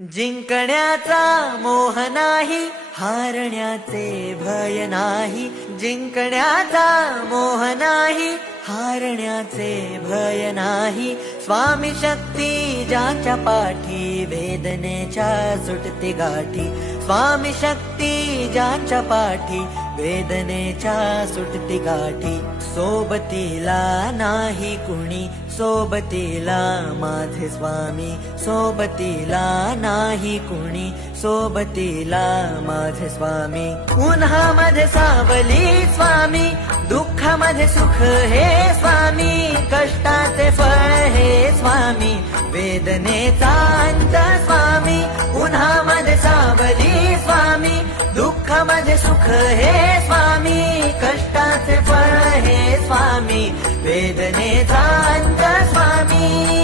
जिंकण्याचा मोह नाही, हारण्याचे भय नाही. जिंकण्याचा मोह नाही, हारण्याचे भय नाही. स्वामी शक्ती ज्याच्या पाठी, वेदनेच्या सुटते गाठी. स्वामी शक्ती ज्याच्या पाठी, वेदनेच्या सुटते गाठी. सोबतीला नाही कुणी, सोबतीला माझे स्वामी. सोबतीला नाही कुणी, सोबतीला माझे स्वामी. उन्हामध्ये सावली स्वामी, दुःखामध्ये सुख हे स्वामी. कष्टाचे फळ हे स्वामी, वेदनेचा अंत स्वामी. उन्हामध्ये सावली स्वामी, दुःखामध्ये सुख हे स्वामी. कष्टाचे फळ हे स्वामी, वेदनेचा अंत स्वामी.